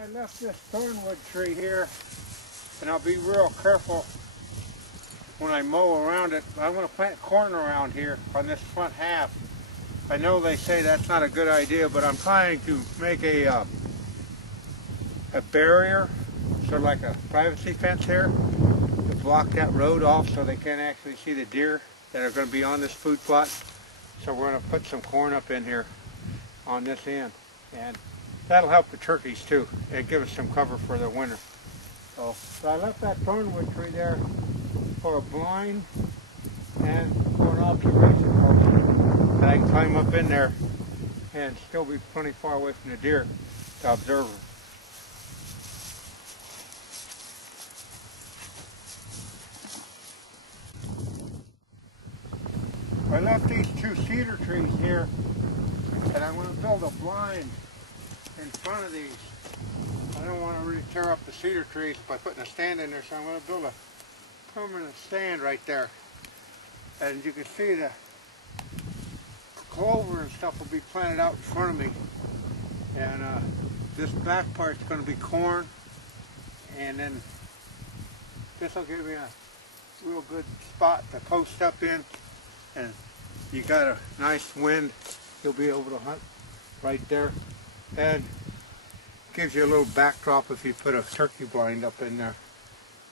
I left this thornwood tree here, and I'll be real careful when I mow around it. I'm going to plant corn around here on this front half. I know they say that's not a good idea, but I'm trying to make a barrier, sort of like a privacy fence here, to block that road off so they can't actually see the deer that are going to be on this food plot. So we're going to put some corn up in here on this end, and that'll help the turkeys too and give us some cover for the winter. So I left that thornwood tree there for a blind and for an observation post that I can climb up in there and still be plenty far away from the deer to observe them. I left these two cedar trees here, and I'm going to build a blind in front of these. I don't want to really tear up the cedar trees by putting a stand in there, so I'm going to build a permanent stand right there. And you can see the clover and stuff will be planted out in front of me. And this back part is going to be corn, and then this will give me a real good spot to post up in. And you got a nice wind, you'll be able to hunt right there. And gives you a little backdrop if you put a turkey blind up in there.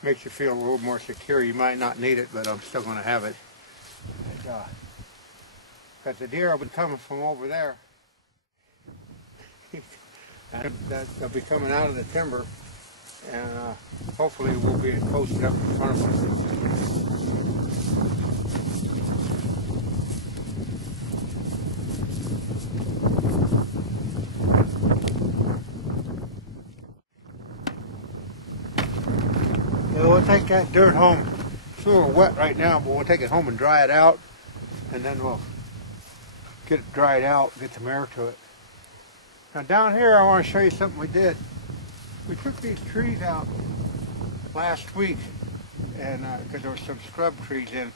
Makes you feel a little more secure. You might not need it, but I'm still going to have it. Because the deer will be coming from over there. And they'll be coming out of the timber, and hopefully we'll be posted up in front of them. We'll take that dirt home. It's a little wet right now, but we'll take it home and dry it out, and then we'll get it dried out, get some air to it. Now down here I want to show you something we did. We took these trees out last week, and because there were some scrub trees in,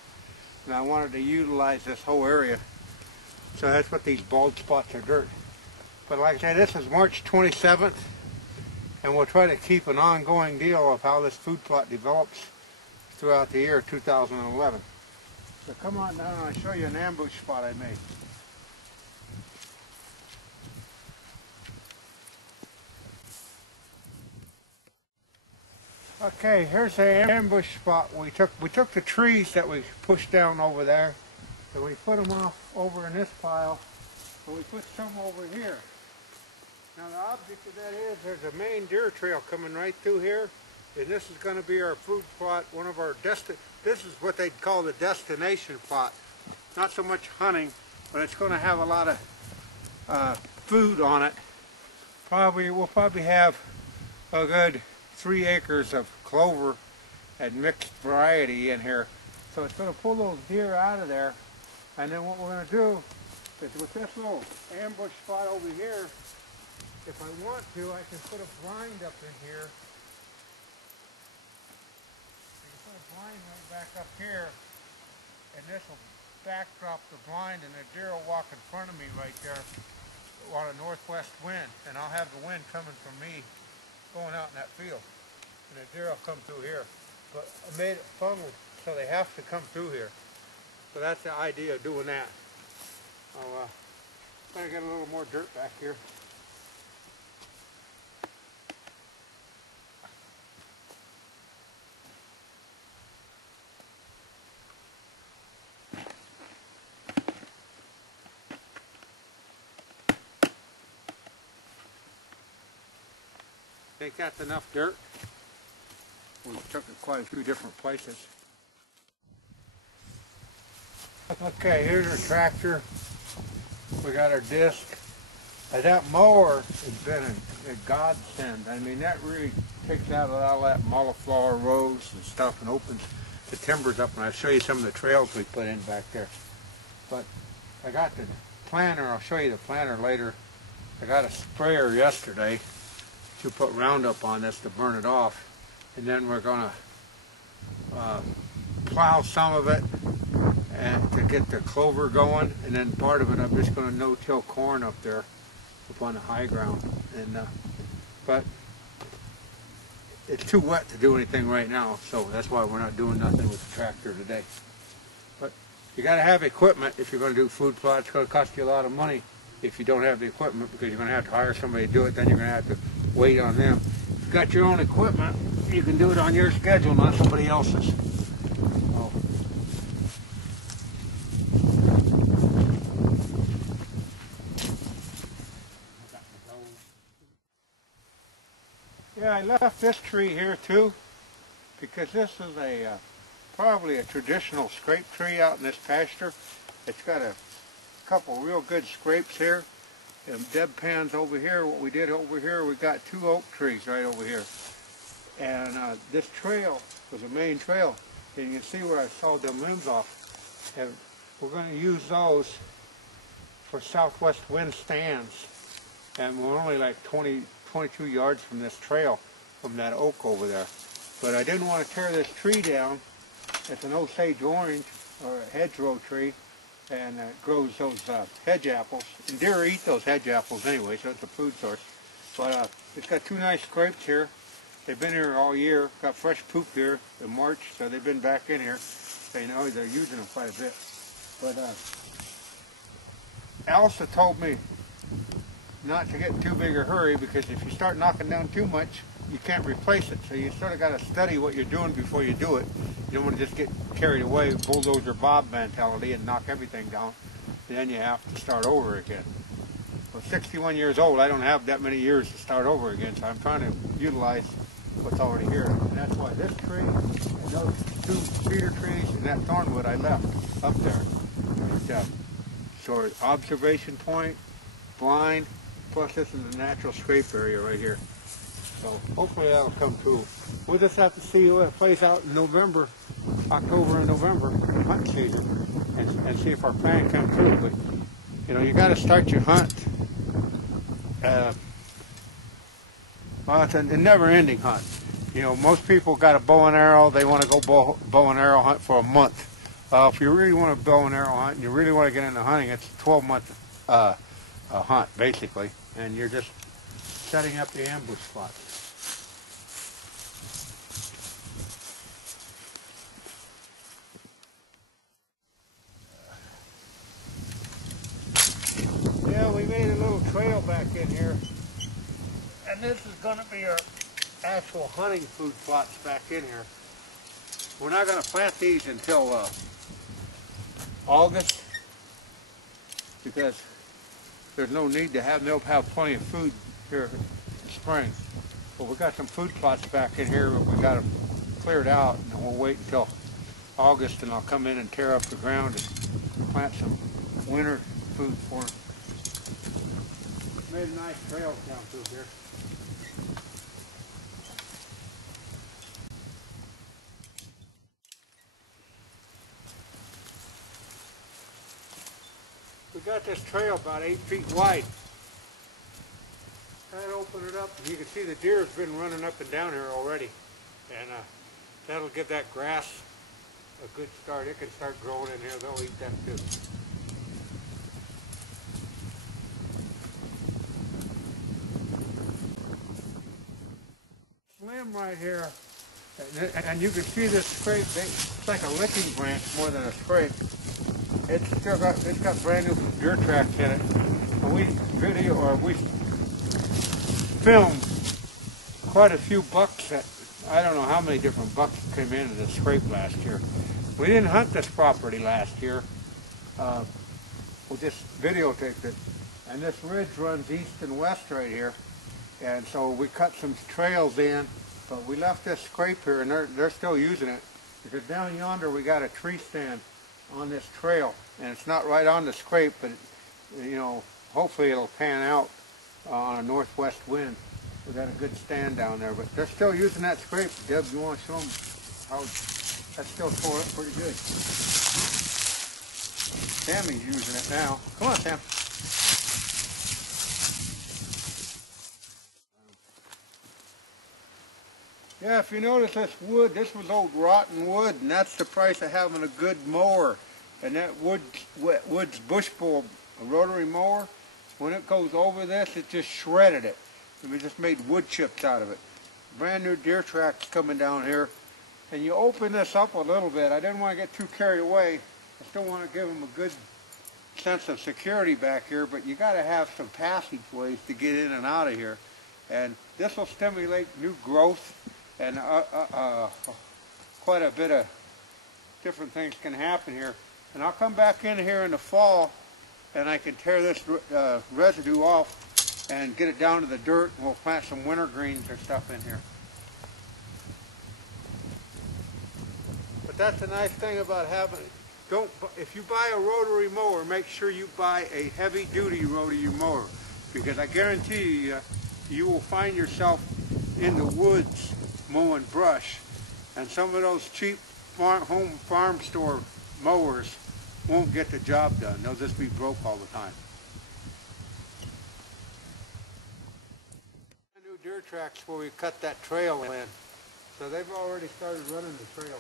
and I wanted to utilize this whole area. So that's what these bald spots are dirt. But like I said, this is March 27th. And we'll try to keep an ongoing deal of how this food plot develops throughout the year 2011. So come on down and I'll show you an ambush spot I made. Okay, here's the ambush spot. We took the trees that we pushed down over there, and we put them off over in this pile, and we put some over here. Now the object of that is there's a main deer trail coming right through here, and this is going to be our food plot, one of our this is what they'd call the destination plot. Not so much hunting, but it's going to have a lot of food on it. We'll probably have a good 3 acres of clover and mixed variety in here. So it's going to pull those deer out of there, and then what we're going to do is with this little ambush spot over here, if I want to, I can put a blind up in here. I can put a blind right back up here, and this will backdrop the blind, and the deer will walk in front of me right there on a northwest wind, and I'll have the wind coming from me going out in that field, and the deer will come through here. But I made it funneled so they have to come through here. So that's the idea of doing that. I'll better get a little more dirt back here. I think that's enough dirt. We took it quite a few different places. Okay, here's our tractor. We got our disc. That mower has been a godsend. I mean, that really takes out all that cauliflower rows and stuff and opens the timbers up. And I'll show you some of the trails we put in back there. But I got the planter. I'll show you the planter later. I got a sprayer yesterday to put Roundup on this to burn it off, and then we're going to plow some of it and to get the clover going, and then part of it I'm just going to no-till corn up there up on the high ground. And but it's too wet to do anything right now, so that's why we're not doing nothing with the tractor today. But you got to have equipment if you're going to do food plots. It's going to cost you a lot of money if you don't have the equipment, because you're going to have to hire somebody to do it. Then you're going to have to wait on them. If you've got your own equipment, you can do it on your schedule, not somebody else's. Oh. Yeah, I left this tree here too, because this is a probably a traditional scrape tree out in this pasture. It's got a couple real good scrapes here. And deadpans over here. What we did over here, we got 2 oak trees right over here. And this trail was a main trail. And you can see where I sawed them limbs off. And we're going to use those for southwest wind stands. And we're only like 22 yards from this trail, from that oak over there. But I didn't want to tear this tree down. It's an Osage orange, or a hedgerow tree, and it grows those hedge apples. And deer eat those hedge apples anyway, so it's a food source. But it's got 2 nice scrapes here. They've been here all year. Got fresh poop here in March, so they've been back in here. They know they're using them quite a bit. But Elsa told me not to get in too big a hurry, because if you start knocking down too much, you can't replace it. So you sort of got to study what you're doing before you do it. You don't want to just get carried away, bulldozer Bob mentality, and knock everything down. And then you have to start over again. Well, 61 years old, I don't have that many years to start over again, so I'm trying to utilize what's already here. And that's why this tree and those 2 cedar trees and that thornwood I left up there. So observation point, blind, plus this is a natural scrape area right here. So hopefully that'll come through. We'll just have to see what it plays out in November, October and November, hunt season, and see if our plan comes through. But you know, you got to start your hunt. Well, it's a never-ending hunt. You know, most people got a bow and arrow. They want to go bow and arrow hunt for a month. If you really want to bow and arrow hunt and you really want to get into hunting, it's a 12-month hunt basically, and you're just setting up the ambush spots. Yeah, we made a little trail back in here, and this is going to be our actual hunting food plots back in here. We're not going to plant these until August, because there's no need to have, they'll have plenty of food here in spring. But we got some food plots back in here, but we got them cleared out, and we'll wait until August, and I'll come in and tear up the ground and plant some winter food for them. Made a nice trail down through here. We got this trail about 8 feet wide. I'd open it up, and you can see the deer's been running up and down here already. And that'll give that grass a good start. It can start growing in here. They'll eat that too. Limb right here, and you can see this scrape. It's like a licking branch more than a scrape. It's got brand new deer tracks in it. And we filmed quite a few bucks that, I don't know how many different bucks came into this scrape last year. We didn't hunt this property last year. We just videotaped it. And this ridge runs east and west right here. And so we cut some trails in, but we left this scrape here, and they're still using it. Because down yonder we got a tree stand on this trail, and it's not right on the scrape, but you know, hopefully it'll pan out on a northwest wind. We got a good stand down there, but they're still using that scrape. Deb, you want to show them how that's still tore up pretty good? Sammy's using it now. Come on, Sam. Yeah, if you notice this wood, this was old rotten wood, and that's the price of having a good mower. And that Wood's bush pull, a rotary mower, when it goes over this, it just shredded it. And we just made wood chips out of it. brand new deer tracks coming down here. And you open this up a little bit. I didn't want to get too carried away. I still want to give them a good sense of security back here, but you got to have some passageways to get in and out of here. And this will stimulate new growth, and quite a bit of different things can happen here. And I'll come back in here in the fall, and I can tear this residue off and get it down to the dirt, and we'll plant some wintergreens or stuff in here. But that's the nice thing about having it. If you buy a rotary mower, make sure you buy a heavy-duty rotary mower, because I guarantee you, you will find yourself in the woods mowing brush, and some of those cheap farm store mowers won't get the job done. They'll just be broke all the time. New deer tracks where we cut that trail in, so they've already started running the trail.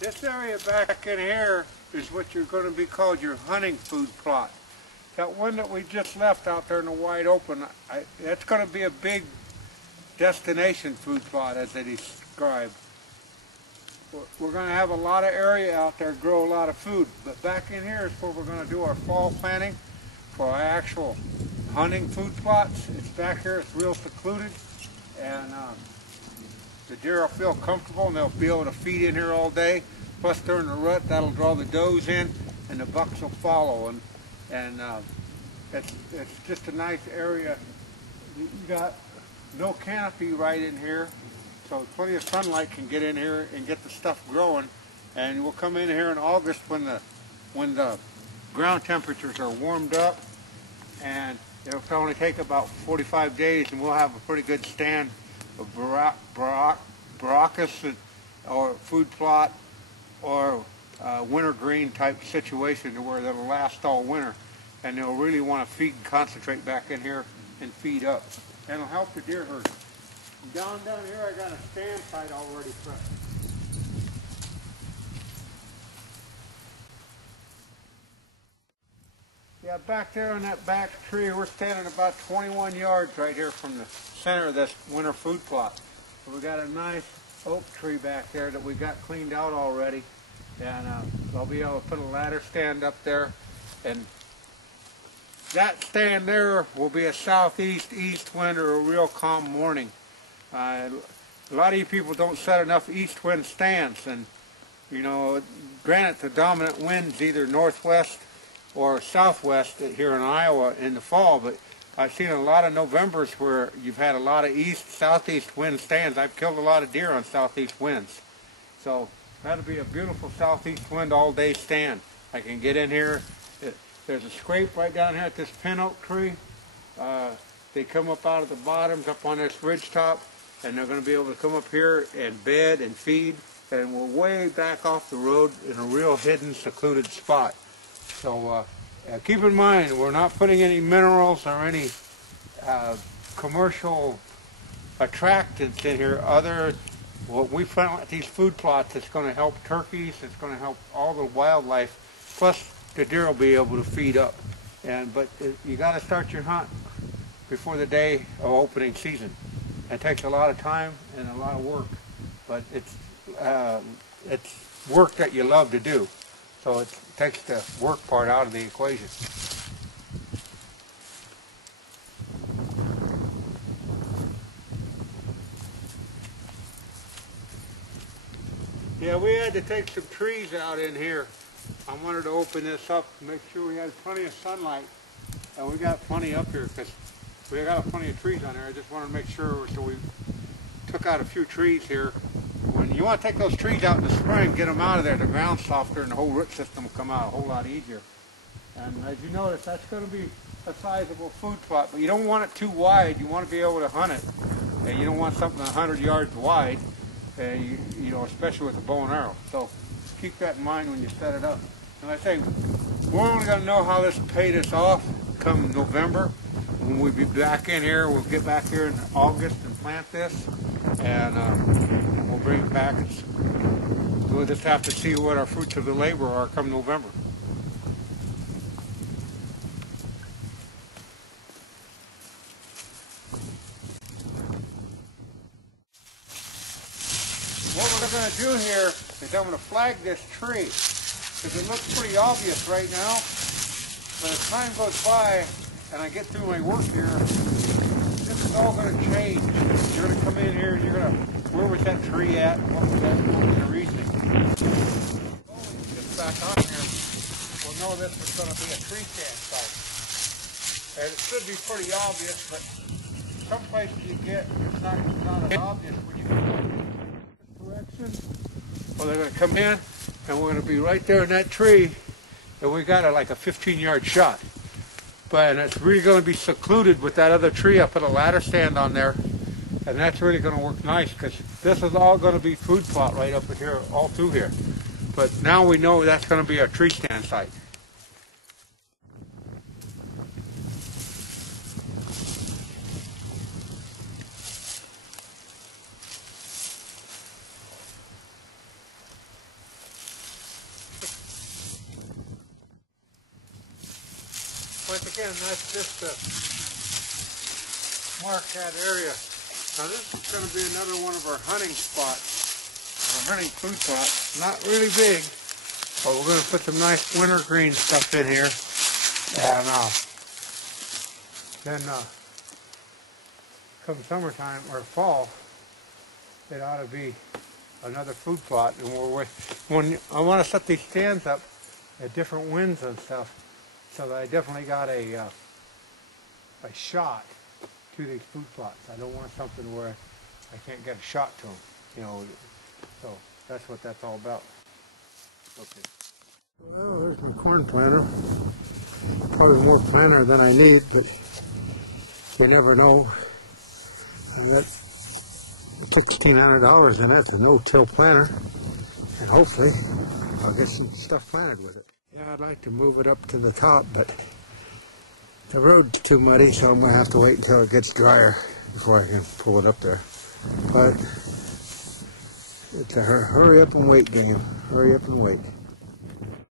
This area back in here is what you're going to be called your hunting food plot. That one that we just left out there in the wide open, that's going to be a big destination food plot, as they describe. We're going to have a lot of area out there, grow a lot of food. But back in here is where we're going to do our fall planting for our actual hunting food plots. It's back here, it's real secluded, and the deer will feel comfortable and they'll be able to feed in here all day. Plus during the rut, that'll draw the does in and the bucks will follow. And it's just a nice area. You got no canopy right in here, so plenty of sunlight can get in here and get the stuff growing. And we'll come in here in August when the ground temperatures are warmed up, and it'll only take about 45 days and we'll have a pretty good stand of Baracus or food plot or wintergreen type situation to where that'll last all winter, and they'll really want to feed and concentrate back in here and feed up. And it'll help the deer herd. Down here I got a stand site already prepped. Yeah, back there in that back tree, we're standing about 21 yards right here from the center of this winter food plot. So we got a nice oak tree back there that we got cleaned out already, and I'll be able to put a ladder stand up there, and that stand there will be a southeast east wind or a real calm morning. A lot of you people don't set enough east wind stands, and you know, granted the dominant wind's either northwest or southwest here in Iowa in the fall, but I've seen a lot of Novembers where you've had a lot of southeast wind stands. I've killed a lot of deer on southeast winds. So that'll be a beautiful southeast wind all day stand. I can get in here. There's a scrape right down here at this pin oak tree. They come up out of the bottoms up on this ridge top, and they're going to be able to come up here and bed and feed. And we're way back off the road in a real hidden, secluded spot. So keep in mind, we're not putting any minerals or any commercial attractants in here. What we plant these food plots, it's going to help turkeys, it's going to help all the wildlife, plus the deer will be able to feed up. But you got to start your hunt before the day of opening season. It takes a lot of time and a lot of work, but it's work that you love to do. So it takes the work part out of the equation. Yeah, we had to take some trees out in here. I wanted to open this up to make sure we had plenty of sunlight. And we got plenty up here because we got plenty of trees on there. I just wanted to make sure, so we took out a few trees here. When you want to take those trees out in the spring, get them out of there. The ground's softer and the whole root system will come out a whole lot easier. And as you notice, that's going to be a sizable food plot, but you don't want it too wide. You want to be able to hunt it and you don't want something 100 yards wide, you know, especially with a bow and arrow. So keep that in mind when you set it up. And I say, we're only going to know how this paid us off come November. When we be back in here, we'll get back here in August and plant this, and we'll bring it back. We'll just have to see what our fruits of the labor are come November. What we're going to do here is I'm going to flag this tree, because it looks pretty obvious right now. But as time goes by and I get through my work here, this is all going to change. You're going to come in here and you're going to, where was that tree at? What was the reasoning? Just back on here, we'll know this is going to be a tree stand site. And it should be pretty obvious, but some places you get, it's not as obvious when you go direction. Well, they're going to come in and we're going to be right there in that tree, and we got like a 15-yard shot. But and it's really going to be secluded with that other tree. I put a ladder stand on there, and that's really going to work nice, because this is all going to be food plot right up in here, all through here. But now we know that's going to be a tree stand site. Once again, that's just to mark that area. Now this is going to be another one of our hunting spots, our hunting food plot. Not really big, but we're going to put some nice winter green stuff in here. And then come summertime or fall, it ought to be another food plot. And when I want to set these stands up at different winds and stuff, so that I definitely got a shot to these food plots. I don't want something where I can't get a shot to them, you know. So that's what that's all about. Okay. Well, there's my corn planter. Probably more planter than I need, but you never know. That's $1,600, and that's a no-till planter. And hopefully I'll get some stuff planted with it. Yeah, I'd like to move it up to the top, but the road's too muddy, so I'm going to have to wait until it gets drier before I can pull it up there. But it's a hurry up and wait game. Hurry up and wait.